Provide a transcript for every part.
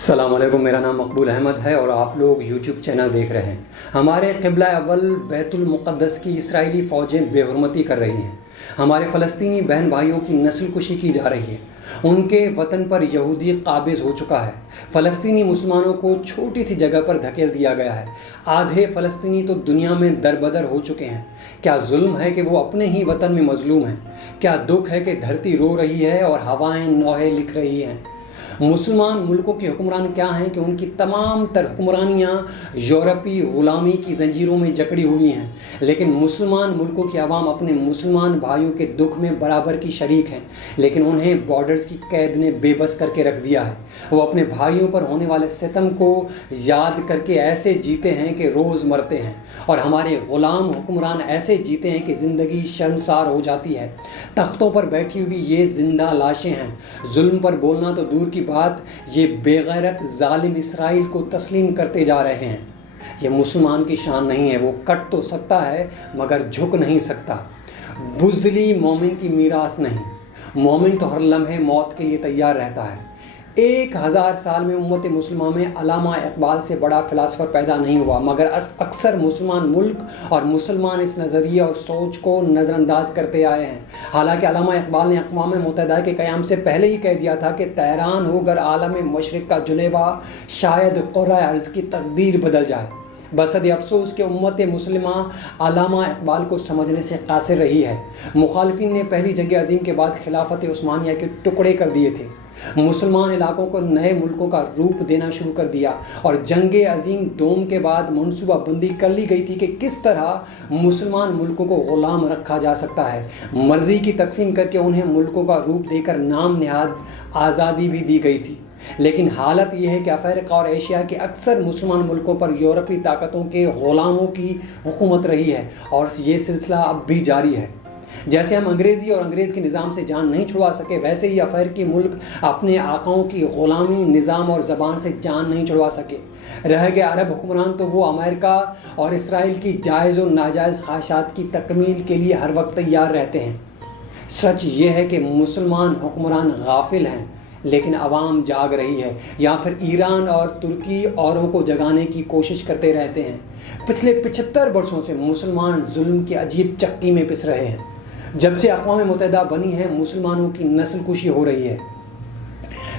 अस्सलाम वालेकुम। मेरा नाम मकबूल अहमद है और आप लोग यूट्यूब चैनल देख रहे हैं। हमारे क़िबला अव्वल बैतुल मुक़द्दस की इसराइली फ़ौजें बेहुरमती कर रही हैं। हमारे फ़लस्तीनी बहन भाइयों की नस्लकुशी की जा रही है। उनके वतन पर यहूदी काबिज़ हो चुका है। फ़लस्तीनी मुसलमानों को छोटी सी जगह पर धकेल दिया गया है। आधे फ़लस्तीनी तो दुनिया में दरबदर हो चुके हैं। क्या जुल्म है कि वो अपने ही वतन में मज़लूम हैं? क्या दुख है कि धरती रो रही है और हवाएं नौहे लिख रही हैं? मुसलमान मुल्कों के हुक्मरान क्या हैं कि उनकी तमाम तर हुक्मरानियाँ यूरोपी ग़ुलामी की जंजीरों में जकड़ी हुई हैं, लेकिन मुसलमान मुल्कों की आवाम अपने मुसलमान भाइयों के दुख में बराबर की शरीक हैं। लेकिन उन्हें बॉर्डर्स की कैद ने बेबस करके रख दिया है। वो अपने भाइयों पर होने वाले सितम को याद करके ऐसे जीते हैं कि रोज़ मरते हैं, और हमारे ग़ुलाम हुक्मरान ऐसे जीते हैं कि ज़िंदगी शर्मसार हो जाती है। तख्तों पर बैठी हुई ये ज़िंदा लाशें हैं। जुल्म पर बोलना तो दूर की बात, ये बेगैरत जालिम इसराइल को तस्लीम करते जा रहे हैं। ये मुसलमान की शान नहीं है। वो कट तो सकता है मगर झुक नहीं सकता। बुज़दिली मोमिन की मीरास नहीं। मोमिन तो हर लम्हे मौत के लिए तैयार रहता है। 1000 साल में उम्मत मुस्लिमा में अल्लामा इकबाल से बड़ा फ़िलासफ़र पैदा नहीं हुआ, मगर अक्सर मुसलमान मुल्क और मुसलमान इस नज़रिए और सोच को नज़रअंदाज करते आए हैं। हालांकि अल्लामा इकबाल ने अक़वाम मुत्तहिदा के क़याम से पहले ही कह दिया था कि तहरान होकर आलम मशरिक़ का जुनेबा, शायद क़ुर्रा अर्ज़ की तकदीर बदल जाए। बसद अफसोस के उम्मत मुस्लिमा अल्लामा इकबाल को समझने से कासिर रही है। मुखालिफिन ने पहली जंग अज़ीम के बाद खिलाफत उस्मानिया के टुकड़े कर दिए थे। मुसलमान इलाकों को नए मुल्कों का रूप देना शुरू कर दिया, और जंग अज़ीम दोम के बाद मनसूबा बंदी कर ली गई थी कि किस तरह मुसलमान मुल्कों को ग़ुलाम रखा जा सकता है। मर्ज़ी की तकसीम करके उन्हें मुल्कों का रूप देकर नाम नहाद आज़ादी भी दी गई थी। लेकिन हालत यह है कि अफ्रीका और एशिया के अक्सर मुसलमान मुल्कों पर यूरोपी ताकतों के ग़ुलामों की हुकूमत रही है, और ये सिलसिला अब भी जारी है। जैसे हम अंग्रेज़ी और अंग्रेज़ के निज़ाम से जान नहीं छुड़वा सके, वैसे ही अफ्रीकी मुल्क अपने आकाओं की ग़ुलामी, निज़ाम और ज़बान से जान नहीं छुड़वा सके। रह गए अरब हुक्मरान तो वो अमेरिका और इसराइल की जायज़ और नाजायज़ ख्वाहिशात की तकमील के लिए हर वक्त तैयार रहते हैं। सच ये है कि मुसलमान हुक्मरान गाफिल हैं, लेकिन आवाम जाग रही है, या फिर ईरान और तुर्की औरों को जगाने की कोशिश करते रहते हैं। पिछले 75 वर्षों से मुसलमान जुल्म की अजीब चक्की में पिस रहे हैं। जब से अक़वाम मुत्तहिदा बनी है, मुसलमानों की नस्लकुशी हो रही है।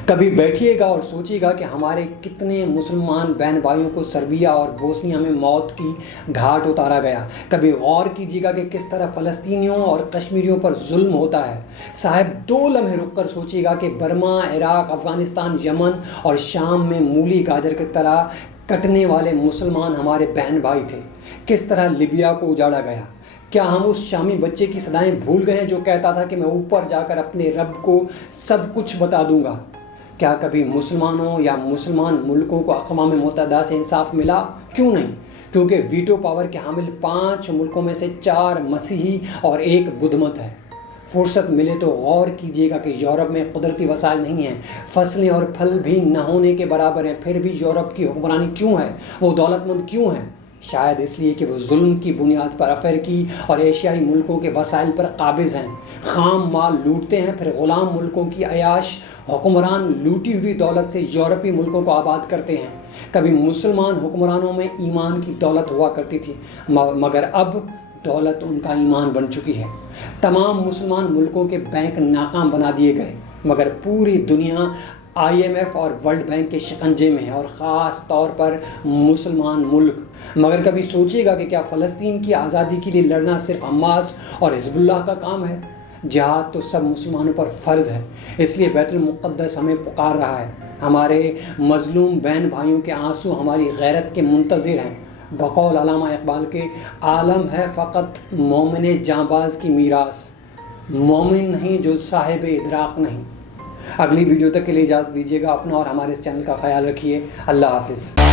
कभी बैठिएगा और सोचिएगा कि हमारे कितने मुसलमान बहन भाइयों को सर्बिया और बोस्निया में मौत की घाट उतारा गया। कभी गौर कीजिएगा कि किस तरह फ़लस्तीनियों और कश्मीरियों पर जुल्म होता है। साहब, 2 लम्हे रुक कर सोचिएगा कि बर्मा, इराक़, अफ़गानिस्तान, यमन और शाम में मूली गाजर की तरह कटने वाले मुसलमान हमारे बहन भाई थे। किस तरह लिबिया को उजाड़ा गया। क्या हम उस शामी बच्चे की सदाएं भूल गए हैं जो कहता था कि मैं ऊपर जाकर अपने रब को सब कुछ बता दूंगा? क्या कभी मुसलमानों या मुसलमान मुल्कों को अक़वाम मुत्तहिदा से इंसाफ मिला? क्यों नहीं? क्योंकि वीटो पावर के हामिल 5 मुल्कों में से 4 मसीही और 1 बुद्धमत है। फुर्सत मिले तो गौर कीजिएगा कि यूरोप में कुदरती वसाइल नहीं हैं, फसलें और फल भी न होने के बराबर हैं, फिर भी यूरोप की हुक्मरानी क्यों है? वो दौलतमंद क्यों है? शायद इसलिए कि वो जुल्म की बुनियाद पर अफ्रीकी और एशियाई मुल्कों के वसाइल पर काबिज़ हैं। खाम माल लूटते हैं, फिर ग़ुलाम मुल्कों की अयाश हुक्मरान लूटी हुई दौलत से यूरोपी मुल्कों को आबाद करते हैं। कभी मुसलमान हुक्मरानों में ईमान की दौलत हुआ करती थी, मगर अब दौलत उनका ईमान बन चुकी है। तमाम मुसलमान मुल्कों के बैंक नाकाम बना दिए गए, मगर पूरी दुनिया IMF और वर्ल्ड बैंक के शिकंजे में है, और ख़ास तौर पर मुसलमान मुल्क। मगर कभी सोचिएगा कि क्या फ़लस्तीन की आज़ादी के लिए लड़ना सिर्फ हमास और हिज़्बुल्लाह का काम है? जिहाद तो सब मुसलमानों पर फ़र्ज़ है, इसलिए बैतुल मुक़द्दस हमें पुकार रहा है। हमारे मज़लूम बहन भाइयों के आंसू हमारी गैरत के मुंतज़िर हैं। बक़ौल अल्लामा इकबाल के, आलम है फ़कत मोमिन जांबाज की मीरास, मोमिन नहीं जो साहिब इदराक नहीं। अगली वीडियो तक के लिए इजाज़त दीजिएगा। अपना और हमारे इस चैनल का ख्याल रखिए। अल्लाह हाफ़िज़।